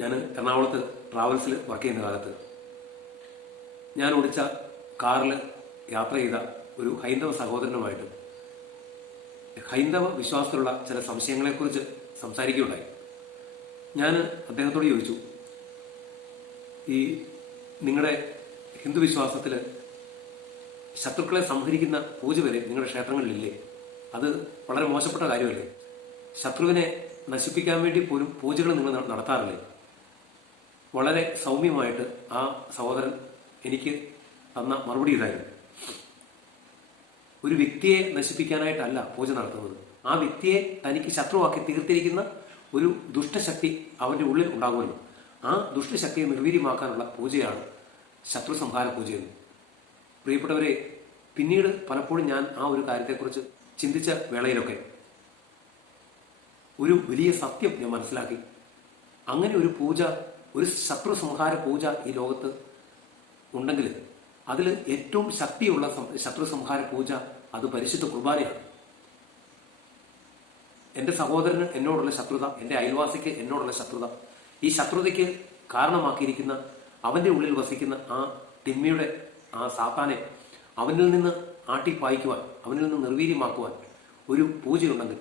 ഞാൻ എറണാകുളത്ത് ട്രാവൽസിൽ വർക്ക് ചെയ്യുന്ന കാലത്ത് ഞാൻ ഓടിച്ച കാറിൽ യാത്ര ചെയ്ത ഒരു ഹൈന്ദവ സഹോദരനുമായിട്ട് ഹൈന്ദവ വിശ്വാസത്തിലുള്ള ചില സംശയങ്ങളെക്കുറിച്ച് സംസാരിക്കുകയുണ്ടായി. ഞാൻ അദ്ദേഹത്തോട് ചോദിച്ചു, ഈ നിങ്ങളുടെ ഹിന്ദു വിശ്വാസത്തിൽ ശത്രുക്കളെ സംഹരിക്കുന്ന പൂജ വരെ നിങ്ങളുടെ ക്ഷേത്രങ്ങളിലില്ലേ? അത് വളരെ മോശപ്പെട്ട കാര്യമല്ലേ? ശത്രുവിനെ നശിപ്പിക്കാൻ വേണ്ടി പോലും പൂജകൾ നിങ്ങൾ നടത്താറില്ലേ? വളരെ സൗമ്യമായിട്ട് ആ സഹോദരൻ എനിക്ക് തന്ന മറുപടി ഇതായിരുന്നു: ഒരു വ്യക്തിയെ നശിപ്പിക്കാനായിട്ടല്ല പൂജ നടത്തുന്നത്. ആ വ്യക്തിയെ തനിക്ക് ശത്രുവാക്കി തീർത്തിരിക്കുന്ന ഒരു ദുഷ്ടശക്തി അവന്റെ ഉള്ളിൽ ഉണ്ടാകുമല്ലോ, ആ ദുഷ്ടശക്തിയെ നിർവീര്യമാക്കാനുള്ള പൂജയാണ് ശത്രു സംഹാര പൂജയെന്ന്. പ്രിയപ്പെട്ടവരെ, പിന്നീട് പലപ്പോഴും ഞാൻ ആ ഒരു കാര്യത്തെക്കുറിച്ച് ചിന്തിച്ച വേളയിലൊക്കെ ഒരു വലിയ സത്യം ഞാൻ മനസ്സിലാക്കി. അങ്ങനെ ഒരു പൂജ, ഒരു ശത്രു സംഹാര പൂജ ഈ ലോകത്ത് ഉണ്ടെങ്കിൽ അതിൽ ഏറ്റവും ശക്തിയുള്ള ശത്രു സംഹാര പൂജ അത് പരിശുദ്ധ കുർബാനയാണ്. എന്റെ സഹോദരന് എന്നോടുള്ള ശത്രുത, എന്റെ അയൽവാസിക്ക് എന്നോടുള്ള ശത്രുത, ഈ ശത്രുതയ്ക്ക് കാരണമാക്കിയിരിക്കുന്ന അവന്റെ ഉള്ളിൽ വസിക്കുന്ന ആ തിന്മയുടെ ആ സാത്താനെ അവനിൽ നിന്ന് ആട്ടിപ്പായിക്കുവാൻ, അവനിൽ നിന്ന് നിർവീര്യമാക്കുവാൻ ഒരു പൂജയുണ്ടെങ്കിൽ,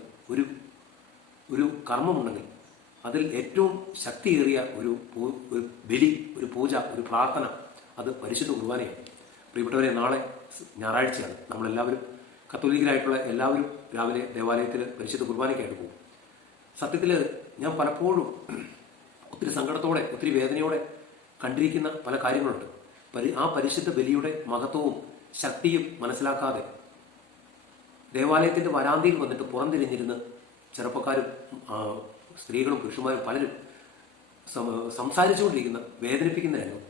ഒരു കർമ്മമുണ്ടെങ്കിൽ അതിൽ ഏറ്റവും ശക്തിയേറിയ ഒരു ബലി, ഒരു പൂജ, ഒരു പ്രാർത്ഥന അത് പരിശുദ്ധ കുർബാനയാണ്. പ്രിയപ്പെട്ടവരെ, നാളെ ഞായറാഴ്ചയാണ്. നമ്മളെല്ലാവരും കത്തോലിക്കരായിട്ടുള്ള എല്ലാവരും രാവിലെ ദേവാലയത്തിൽ പരിശുദ്ധ കുർബാനയ്ക്കായിട്ട് പോകും. സത്യത്തിൽ ഞാൻ പലപ്പോഴും ഒത്തിരി സങ്കടത്തോടെ, ഒത്തിരി വേദനയോടെ കണ്ടിരിക്കുന്ന പല കാര്യങ്ങളുണ്ട്. ആ പരിശുദ്ധ ബലിയുടെ മഹത്വവും ശക്തിയും മനസ്സിലാക്കാതെ ദേവാലയത്തിന്റെ വരാന്തയിൽ വന്നിട്ട് പുറംതിരിഞ്ഞിരുന്ന് ചെറുപ്പക്കാരും സ്ത്രീകളും പുരുഷന്മാരും പലരും സംസാരിച്ചുകൊണ്ടിരിക്കുന്ന, വേദനിപ്പിക്കുന്ന രംഗം,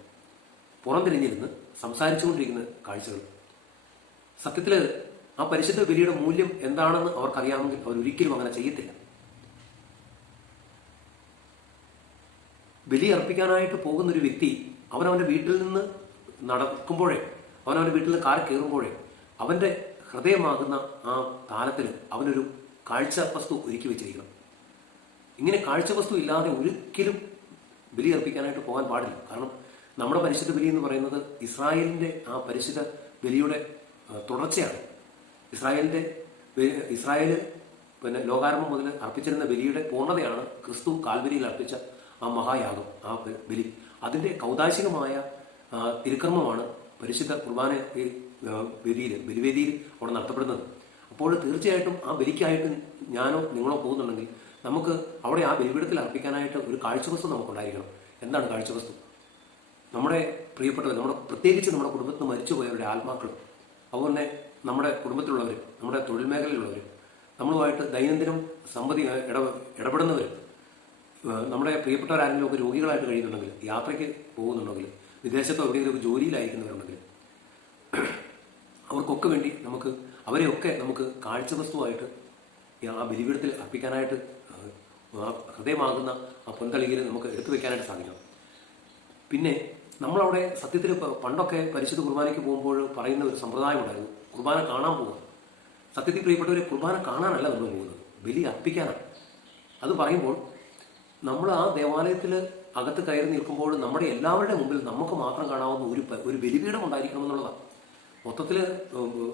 പുറംതിരിഞ്ഞിരുന്ന് സംസാരിച്ചുകൊണ്ടിരിക്കുന്ന കാഴ്ചകൾ. സത്യത്തിൽ ആ പരിശുദ്ധ ബലിയുടെ മൂല്യം എന്താണെന്ന് അവർക്കറിയാമെങ്കിൽ അവരൊരിക്കലും അങ്ങനെ ചെയ്യത്തില്ല. ബലി അർപ്പിക്കാനായിട്ട് പോകുന്നൊരു വ്യക്തി അവനവന്റെ വീട്ടിൽ നിന്ന് നടക്കുമ്പോഴേ, അവനവന്റെ വീട്ടിൽ നിന്ന് കാർ കയറുമ്പോഴേ അവന്റെ ഹൃദയമാകുന്ന ആ താലത്തിൽ അവനൊരു കാഴ്ച വസ്തു ഒരുക്കി വെച്ചിരിക്കണം. ഇങ്ങനെ കാഴ്ച വസ്തു ഇല്ലാതെ ഒരിക്കലും ബലി അർപ്പിക്കാനായിട്ട് പോകാൻ പാടില്ല. കാരണം നമ്മുടെ പരിശുദ്ധ ബലി എന്ന് പറയുന്നത് ഇസ്രായേലിന്റെ ആ പരിശുദ്ധ ബലിയുടെ തുടർച്ചയാണ്. ഇസ്രായേല് പിന്നെ ലോകാരംഭം മുതൽ അർപ്പിച്ചിരുന്ന ബലിയുടെ പൂർണ്ണതയാണ് ക്രിസ്തു കാൽവരിയിൽ അർപ്പിച്ച ആ മഹായാഗം, ആ ബലി. അതിന്റെ കൗതാശികമായ തിരുക്കർമ്മമാണ് പരിശുദ്ധ കുർബാന ബലിവേദിയിൽ അവിടെ നടത്തപ്പെടുന്നത്. അപ്പോൾ തീർച്ചയായിട്ടും ആ ബലിക്കായിട്ട് ഞാനോ നിങ്ങളോ പോകുന്നുണ്ടെങ്കിൽ നമുക്ക് അവിടെ ആ ബലിപീഠത്തിൽ അർപ്പിക്കാനായിട്ട് ഒരു കാഴ്ചവസ്തു നമുക്കുണ്ടായിരിക്കണം. എന്താണ് കാഴ്ചവസ്തു? നമ്മുടെ പ്രിയപ്പെട്ടവർ, പ്രത്യേകിച്ച് നമ്മുടെ കുടുംബത്തിൽ മരിച്ചുപോയവരുടെ ആത്മാക്കൾ, അതുപോലെ നമ്മുടെ കുടുംബത്തിലുള്ളവർ, നമ്മുടെ തൊഴിൽ മേഖലയിലുള്ളവർ, നമ്മളുമായിട്ട് ദൈനംദിനം ഇടപെടുന്നവർ, നമ്മുടെ പ്രിയപ്പെട്ടവരാരെങ്കിലും ഒക്കെ രോഗികളായിട്ട് കഴിയുന്നുണ്ടെങ്കിൽ, യാത്രയ്ക്ക് പോകുന്നുണ്ടെങ്കിൽ, വിദേശത്തോ എവിടെയെങ്കിലും ജോലിയിലായിരിക്കുന്നവരുണ്ടെങ്കിൽ അവർക്കൊക്കെ വേണ്ടി അവരെയൊക്കെ നമുക്ക് കാഴ്ചവസ്തുവായിട്ട് ആ ബലിപീഠത്തിൽ അർപ്പിക്കാനായിട്ട് ഹൃദയമാകുന്ന ആ പൊൻതളികയിൽ നമുക്ക് എടുത്തു വെക്കാനായിട്ട് സാധിക്കണം. പിന്നെ നമ്മളവിടെ സത്യത്തിൽ പണ്ടൊക്കെ പരിശുദ്ധ കുർബാനയ്ക്ക് പോകുമ്പോൾ പറയുന്ന ഒരു സമ്പ്രദായം ഉണ്ടായിരുന്നു, കുർബാന കാണാൻ പോവുക. സത്യത്തിൽ പ്രിയപ്പെട്ടവരെ, കുർബാന കാണാനല്ല നമ്മൾ പോകുന്നത്, ബലി അർപ്പിക്കാനാണ്. അത് പറയുമ്പോൾ നമ്മൾ ആ ദേവാലയത്തിൽ അകത്ത് കയറി നിൽക്കുമ്പോൾ നമ്മുടെ എല്ലാവരുടെ മുമ്പിൽ നമുക്ക് മാത്രം കാണാവുന്ന ഒരു ബലിപീഠം ഉണ്ടായിരിക്കണം എന്നുള്ളതാണ്. മൊത്തത്തിൽ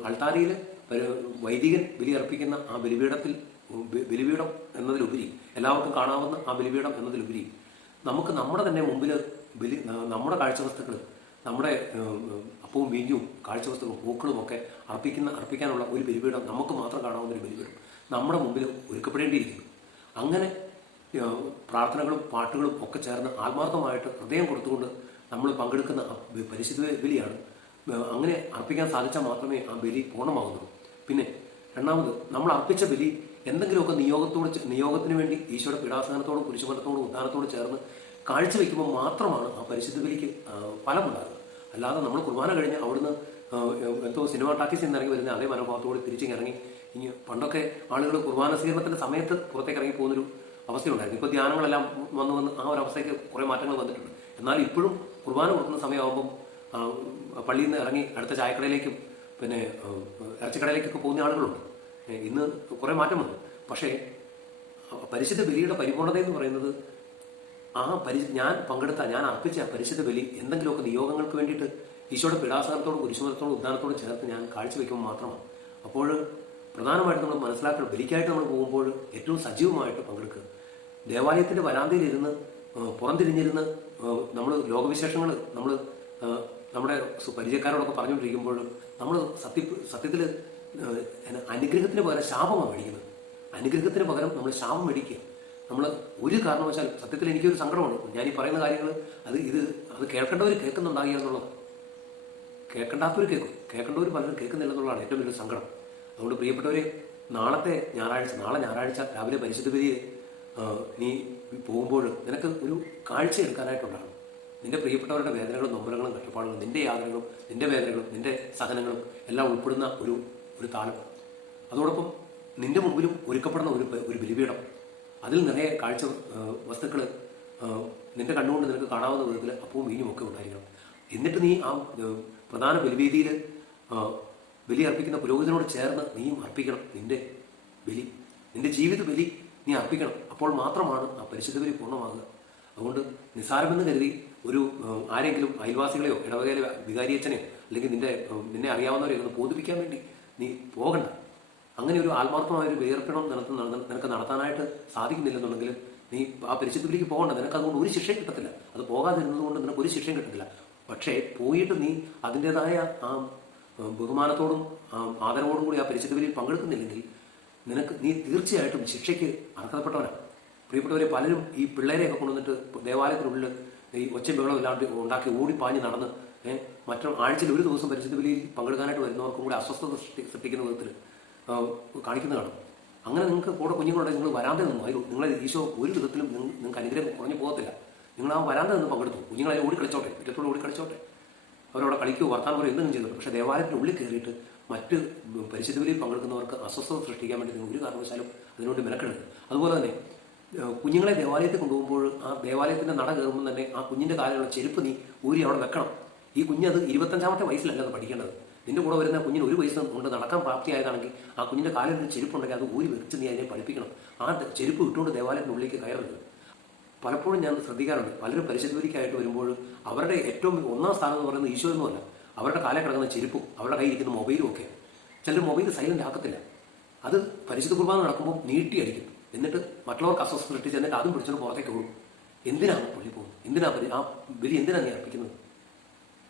അൾത്താരയിൽ വൈദികൻ ബലി അർപ്പിക്കുന്ന ആ ബലിപീഠം എന്നതിലുപരി, എല്ലാവർക്കും കാണാവുന്ന ആ ബലിപീഠം എന്നതിലുപരി നമുക്ക് നമ്മുടെ തന്നെ മുമ്പിൽ നമ്മുടെ കാഴ്ചവസ്തുക്കൾ, നമ്മുടെ അപ്പവും വീഞ്ഞും കാഴ്ചവസ്തുക്കളും പൂക്കളും ഒക്കെ അർപ്പിക്കാനുള്ള ഒരു ബലിപീഠം, നമുക്ക് മാത്രം കാണാവുന്ന ഒരു ബലിപീഠം നമ്മുടെ മുമ്പിൽ ഒരുക്കപ്പെടേണ്ടിയിരിക്കുന്നു. അങ്ങനെ പ്രാർത്ഥനകളും പാട്ടുകളും ഒക്കെ ചേർന്ന് ആത്മാർത്ഥമായിട്ട് ഹൃദയം കൊടുത്തുകൊണ്ട് നമ്മൾ പങ്കെടുക്കുന്ന പരിശുദ്ധ ബലിയാണ്. അങ്ങനെ അർപ്പിക്കാൻ സാധിച്ചാൽ മാത്രമേ ആ ബലി പൂർണ്ണമാകുന്നുള്ളൂ. പിന്നെ രണ്ടാമത്, നമ്മൾ അർപ്പിച്ച ബലി എന്തെങ്കിലുമൊക്കെ നിയോഗത്തിന് വേണ്ടി ഈശോയുടെ പീഡാസനത്തോടും കുരിശുമരണത്തോടും ഉദ്ധാനത്തോടും ചേർന്ന് കാഴ്ചവെക്കുമ്പോൾ മാത്രമാണ് ആ പരിശുദ്ധ ബലിക്ക് ഫലമുണ്ടാകുക. അല്ലാതെ നമ്മൾ കുർബാന കഴിഞ്ഞ് അവിടുന്ന് എന്തോ സിനിമ ടാക്കീസിൽ നിന്ന് ഇറങ്ങി വരുന്ന അതേ മനോഭാവത്തോട് തിരിച്ചിറങ്ങി പണ്ടൊക്കെ ആളുകൾ കുർബാന സ്വീകരണത്തിന്റെ സമയത്ത് പുറത്തേക്ക് ഇറങ്ങി പോകുന്നൊരു അവസ്ഥയുണ്ടായിരുന്നു. ഇപ്പോൾ ധ്യാനങ്ങളെല്ലാം വന്ന് ആ ഒരു അവസ്ഥയ്ക്ക് കുറേ മാറ്റങ്ങൾ വന്നിട്ടുണ്ട്. എന്നാൽ ഇപ്പോഴും കുർബാന കൊടുക്കുന്ന സമയമാകുമ്പം പള്ളിയിൽ നിന്ന് ഇറങ്ങി അടുത്ത ചായക്കടയിലേക്കും പിന്നെ ഇറച്ചിക്കടയിലേക്കൊക്കെ പോകുന്ന ആളുകളുണ്ട്. ഇന്ന് കുറേ മാറ്റം വന്നു. പക്ഷേ പരിശുദ്ധ ബലിയുടെ പരിപൂർണത എന്ന് പറയുന്നത് ഞാൻ ഞാൻ അർപ്പിച്ച പരിശുദ്ധ ബലി എന്തെങ്കിലുമൊക്കെ നിയോഗങ്ങൾക്ക് വേണ്ടിയിട്ട് ഈശോയുടെ പിടാസനത്തോടും കുരിശുമരത്തോടും ഉദ്ധാനത്തോടും ചേർത്ത് ഞാൻ കാഴ്ചവെക്കുമ്പോൾ മാത്രമാണ്. അപ്പോൾ പ്രധാനമായിട്ട് നമ്മൾ മനസ്സിലാക്കണം, ബലിക്കായിട്ട് നമ്മൾ പോകുമ്പോൾ ഏറ്റവും സജീവമായിട്ട് പങ്കെടുക്കുക. ദേവാലയത്തിന്റെ വരാന്തയിലിരുന്ന് പുറംതിരിഞ്ഞിരുന്ന് നമ്മൾ ലോകവിശേഷങ്ങൾ നമ്മുടെ പരിചയക്കാരോടൊക്കെ പറഞ്ഞുകൊണ്ടിരിക്കുമ്പോൾ നമ്മൾ സത്യത്തിൽ അനുഗ്രഹത്തിന് പകരം ശാപമാണ് മേടിക്കുന്നത്. അനുഗ്രഹത്തിന് പകരം നമ്മൾ ശാപം മേടിക്കുക. നമ്മൾ ഒരു കാരണവശാലും സത്യത്തിൽ എനിക്കൊരു സങ്കടമാണ്. ഞാൻ ഈ പറയുന്ന കാര്യങ്ങൾ അത് കേൾക്കേണ്ടവർ കേൾക്കുന്നുണ്ടാകുക എന്നുള്ളത്. കേൾക്കേണ്ടാത്തവർ കേൾക്കേണ്ടവർ പലരും കേൾക്കുന്നില്ല എന്നുള്ളതാണ് ഏറ്റവും വലിയ സങ്കടം. അതുകൊണ്ട് പ്രിയപ്പെട്ടവരെ, നാളെ ഞായറാഴ്ച രാവിലെ പരിശുദ്ധ ബലിയിൽ നീ പോകുമ്പോൾ നിനക്ക് ഒരു കാഴ്ച എടുക്കാനായിട്ടുണ്ടാകും. നിന്റെ പ്രിയപ്പെട്ടവരുടെ വേദനകളും നൊമ്പരങ്ങളും കഷ്ടപ്പാടുകളും നിന്റെ യാതനകളും നിന്റെ വേദനകളും നിന്റെ സഹനങ്ങളും എല്ലാം ഉൾപ്പെടുന്ന ഒരു താളം. അതോടൊപ്പം നിന്റെ മുമ്പിലും ഒരുക്കപ്പെടുന്ന ഒരു ബലിപീഠം, അതിൽ നിറയെ കാഴ്ച വസ്തുക്കൾ നിന്റെ കണ്ണുകൊണ്ട് നിനക്ക് കാണാവുന്ന വിധത്തിൽ അപ്പവും വീഞ്ഞും ഒക്കെ ഉണ്ടായിരിക്കണം. എന്നിട്ട് നീ ആ പ്രധാന ബലിവേദിയിൽ ബലി അർപ്പിക്കുന്ന പുരോഹിതനോട് ചേർന്ന് നീയും അർപ്പിക്കണം നിന്റെ ബലി, നിന്റെ ജീവിത ബലി നീ അർപ്പിക്കണം. അപ്പോൾ മാത്രമാണ് ആ പരിശുദ്ധ ബലി പൂർണ്ണമാകുക. അതുകൊണ്ട് നിസ്സാരമെന്ന് കരുതി ആരെങ്കിലും അയൽവാസികളെയോ ഇടവകയിലെ വികാരിയച്ഛനെയോ അല്ലെങ്കിൽ നിന്നെ അറിയാവുന്നവരെയോ ഒന്ന് ബോധിപ്പിക്കാൻ വേണ്ടി നീ പോകണ്ട. അങ്ങനെ ഒരു ആത്മാർത്ഥമായ ഒരു വേർപ്പണം നിനക്ക് നടത്താനായിട്ട് സാധിക്കുന്നില്ലെന്നുണ്ടെങ്കിൽ നീ ആ പരിശുദ്ധ ബലിക്ക് പോകണ്ട. നിനക്ക് അതുകൊണ്ട് ഒരു ശിക്ഷയും കിട്ടത്തില്ല. അത് പോകാതിരുന്നത് കൊണ്ട് നിനക്ക് ഒരു ശിക്ഷയും കിട്ടത്തില്ല. പക്ഷേ പോയിട്ട് നീ അതിൻ്റെതായ ആ ബഹുമാനത്തോടും ആദരവോടും കൂടി ആ പരിശുദ്ധ ബലിയിൽ പങ്കെടുക്കുന്നില്ലെങ്കിൽ നീ തീർച്ചയായിട്ടും ശിക്ഷയ്ക്ക് അർഹതപ്പെട്ടവനാണ്. പ്രിയപ്പെട്ടവരെ, പലരും ഈ പിള്ളേരെയൊക്കെ കൊണ്ടുവന്നിട്ട് ദേവാലയത്തിനുള്ളിൽ ഈ ഒച്ചയും ബഹളം ഇല്ലാണ്ട് ഉണ്ടാക്കി ഓടിപ്പാഞ്ഞ് നടന്ന് ആഴ്ചയിൽ ഒരു ദിവസം പരിശുദ്ധ ബലിയിൽ പങ്കെടുക്കാനായിട്ട് വരുന്നവർക്കും കൂടി അസ്വസ്ഥത സൃഷ്ടിക്കുന്ന വിധത്തിൽ കാണിക്കുന്ന കാണും. അങ്ങനെ നിങ്ങൾക്ക് കൂടെ കുഞ്ഞുങ്ങളുണ്ടെങ്കിൽ നിങ്ങൾ വരാതെ നിന്നു. നിങ്ങളെ ഈശോ ഒരു വിധത്തിലും നിങ്ങൾക്ക് അനുഗ്രഹം കുറഞ്ഞു പോകത്തില്ല. നിങ്ങൾ ആ വരാതെ നിന്ന് പങ്കെടുത്തു. കുഞ്ഞുങ്ങളെ ഓടിക്കളിച്ചോട്ടെ, മുറ്റത്തോടെ ഓടിക്കളിച്ചോട്ടെ, അവരവിടെ കളിക്കുകയോ വർത്താനം പറയുകയോ എന്തെങ്കിലും ചെയ്തോട്ടെ. പക്ഷേ ദേവാലയത്തിനുള്ളിൽ കയറിയിട്ട് മറ്റ് പരിശുദ്ധ ബലിയിൽ പങ്കെടുക്കുന്നവർക്ക് അസ്വസ്ഥത സൃഷ്ടിക്കാൻ വേണ്ടി നിങ്ങൾ ഒരു കാരണവശാലും അതിനുവേണ്ടി മെനക്കെടുക്കുക. അതുപോലെ തന്നെ കുഞ്ഞുങ്ങളെ ദേവാലയത്തിൽ കൊണ്ടുപോകുമ്പോൾ ആ ദേവാലയത്തിന്റെ നട കയറുമ്പോൾ തന്നെ ആ കുഞ്ഞിന്റെ കാലിലുള്ള ചെരുപ്പ് നീ ഊരി അവിടെ വെക്കണം. ഈ കുഞ്ഞത് 25ാമത്തെ വയസ്സിലല്ല അത് പഠിക്കേണ്ടത്. നിന്റെ കൂടെ വരുന്ന കുഞ്ഞിന് ഒരു വയസ്സ് കൊണ്ട് നടക്കാൻ പ്രാപ്തിയായതാണെങ്കിൽ ആ കുഞ്ഞിന്റെ കാലിൽ ഒരു ചെരുപ്പുണ്ടെങ്കിൽ അത് ഊരി വെച്ച് നീ അതിനെ പഠിപ്പിക്കണം. ആ ചെരുപ്പ് ഇട്ടുകൊണ്ട് ദേവാലയത്തിനുള്ളിലേക്ക് കയറരുത്. പലപ്പോഴും ഞാൻ ശ്രദ്ധിക്കാറുണ്ട്, പലരും പരിശുദ്ധ ബലിക്കായിട്ട് വരുമ്പോൾ അവരുടെ ഏറ്റവും ഒന്നാം സ്ഥാനം എന്ന് പറയുന്നത് ഈശോ ഒന്നുമല്ല, അവരുടെ കാലം കിടക്കുന്ന ചെരുപ്പും അവരുടെ കയ്യിൽ ഇരിക്കുന്ന മൊബൈലും ഒക്കെ. ചിലർ മൊബൈൽ സൈലന്റ് ആക്കത്തില്ല. അത് പരിശുദ്ധ കുർബാന നടക്കുമ്പോൾ നീട്ടി അടിക്കും. എന്നിട്ട് മറ്റുള്ളവർക്ക് അസ്വസ്ഥ സൃഷ്ടിച്ച് എന്നിട്ട് അതും പിടിച്ചോണ്ട് പുറത്തേക്ക് പോകും. എന്തിനാണ് പള്ളി പോകുന്നത്? ആ ബലി എന്തിനാണ് നീ അർപ്പിക്കുന്നത്?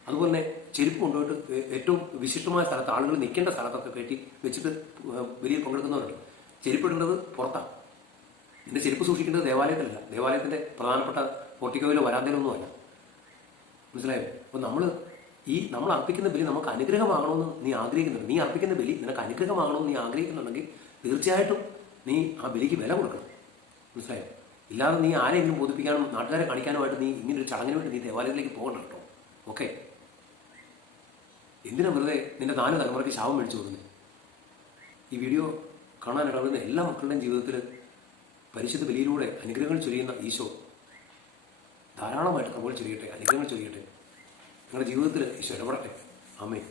അതുപോലെ തന്നെ ചെരുപ്പ് കൊണ്ടുപോയിട്ട് ഏറ്റവും വിശിഷ്ടമായ സ്ഥലത്ത് ആളുകൾ നിൽക്കേണ്ട സ്ഥലത്തൊക്കെ കയറ്റി വെച്ചിട്ട് ബലിയിൽ പങ്കെടുക്കുന്നവരുണ്ട്. ചെരുപ്പ് ഇടേണ്ടത് പുറത്താണ്. നിന്റെ ചെരുപ്പ് സൂക്ഷിക്കേണ്ടത് ദേവാലയത്തിലല്ല, ദേവാലയത്തിന്റെ പ്രധാനപ്പെട്ട പോർട്ടിക്കോയിലോ വരാന്തയിലൊന്നുമല്ല. മനസ്സിലായോ? അപ്പോൾ നമ്മൾ അർപ്പിക്കുന്ന ബലി നമുക്ക് അനുഗ്രഹമാകണമെന്ന് നീ ആഗ്രഹിക്കുന്നുണ്ട്. നീ അർപ്പിക്കുന്ന ബലി നിനക്ക് അനുഗ്രഹമാകണമെന്ന് നീ ആഗ്രഹിക്കുന്നുണ്ടെങ്കിൽ തീർച്ചയായിട്ടും നീ ആ ബലിക്ക് വില കൊടുക്കണം. മനസ്സിലായോ? ഇല്ലാതെ നീ ആരെങ്കിലും ബോധിപ്പിക്കാനും നാട്ടുകാരെ കാണിക്കാനുമായിട്ട് നീ ഇങ്ങനൊരു ചടങ്ങിന് വേണ്ടി നീ ദേവാലയത്തിലേക്ക് പോകണ്ട കേട്ടോ. ഓക്കെ? എന്തിനാ വെറുതെ നിന്റെ 4 തലമുറയ്ക്ക് ശാപം മേടിച്ചു കൊടുക്കുന്നത്? ഈ വീഡിയോ കാണാനിടവരുന്ന എല്ലാ മക്കളുടെയും ജീവിതത്തിൽ പരിശുദ്ധ ബലിയിലൂടെ അനുഗ്രഹങ്ങൾ ചൊരിയുന്ന ഈശോ ധാരാളമായിട്ട് കബൂൽ ചൊരിയട്ടെ, അനുഗ്രഹങ്ങൾ ചൊരിയട്ടെ. നിങ്ങളുടെ ജീവിതത്തിൽ ഈശോ ഇടപെടട്ടെ. ആമേൻ.